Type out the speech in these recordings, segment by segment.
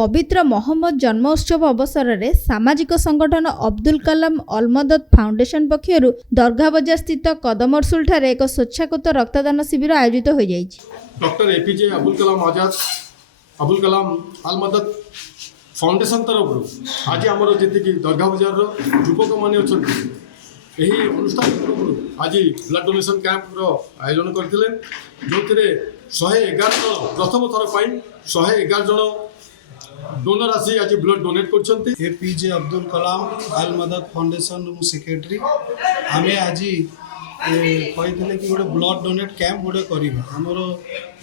पवित्र मोहम्मद जन्मोत्सव अवसर में सामाजिक संगठन अब्दुल कलाम अलमदद फाउंडेशन पक्षर दरगाह बजार स्थित कदमरसुल ठारे एक स्वेच्छाकृत रक्तदान शिविर आयोजित हो जाइछि। Doctor APJ Abdul Kalam Azad Abdul Kalam Almadad foundation तरफ आज आमर जी दरगाह बजार युवक मैंने अच्छा यही अनुष्ठान तरफ आज ब्लड डोनेशन कैंप आयोजन करते जो 111 जन प्रथम थर पर 111 जन डोनर आसी आज ब्लड डोनेट कर APJ Abdul Kalam Almadad foundation secretary आम आज कही कि गोटे ब्लड डोनेट कैंप गोटे करमर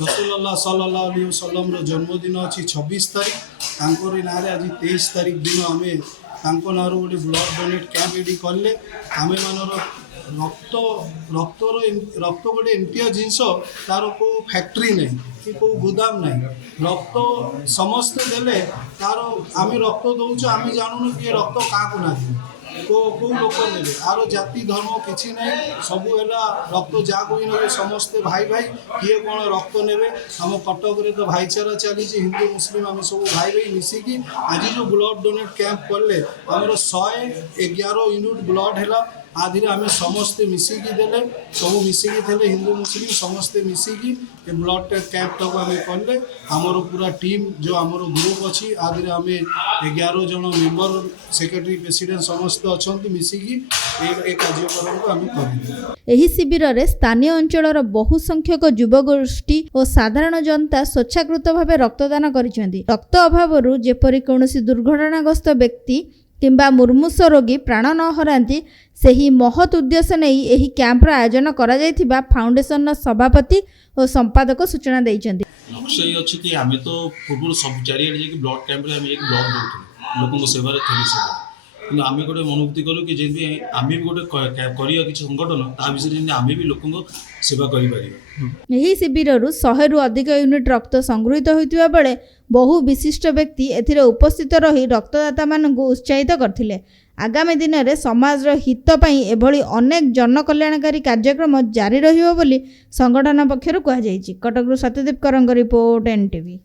रसूलुल्लाह सल्लल्लाहु अलैहि वसल्लम जन्मदिन अच्छी 26 तारीख ना आज 23 तारीख दिन आम ना गोटे ब्लड डोनेट कैंप ये कले आम मान रक्त गोटे एमतिया जिनस तार को फैक्ट्री नहीं कि को गुदाम नहीं रक्त समस्ते देले तार आम रक्त दौच आम जानून कि रक्त क्या ना को लोक ने आर जाति धर्म किसी ना सबू है रक्त जहाँ भी ने समस्ते भाई भाई किए कौन रक्त ने आम कटक तो भाईचारा चली हिंदू मुस्लिम आम सब भाई भाई मिसिकी आज जो ब्लड डोनेट कैंप कले आमर 111 यूनिट ब्लड है आधि आम समस्ते मिसिकी देले सब मिसिकी थे हिंदू मुस्लिम समस्ते मिसिकी ब्लड कैंप टाक आम कले आमर पूरा टीम जो आमर ग्रुप अच्छी आधि आम 11 जन मेम्बर सेक्रेटरी प्रेसिडेंट समस्त अच्छा मिसिकी कार्यक्रम को आम कर शिविर में स्थानीय अंचल बहु संख्यक युवगोष्ठी और साधारण जनता स्वेच्छाकृत भाव रक्तदान करिसेंती। रक्त अभाव जेपरी कौनसी दुर्घटनाग्रस्त व्यक्ति किंबा मुर्मूष रोगी प्राण न हरांती सही महत् उद्देश्य नहीं यही कैंपर आयोजन करा जायथिबा फाउंडेशन सभापति और संपादक सूचना देइछन्ती। लक्ष्य अच्छी कि आम तो पूर्व सब चारिड़े जाकि ब्लड कैंप एक ब्लड दौर लोक सेवार थे कि आम गोटे मनोभूति कलु कि जमी आम भी गोटे करिया किसी संगठन ता विषय आम भी लोक सेवा कर शिविर 100 रु अधिक यूनिट रक्त संगृहित होता बेले बहु विशिष्ट व्यक्ति एथिरे उपस्थित रही रक्तदाता मानक उत्साहित करथिले। आगामी दिन में समाज हित पई एभली अनेक जन कल्याणकारी कार्यक्रम जारी रहिबो बोली संगठन पक्षरु कहा जायछि। कटकरू सत्यदीप करंग रिपोर्ट एनटीवी।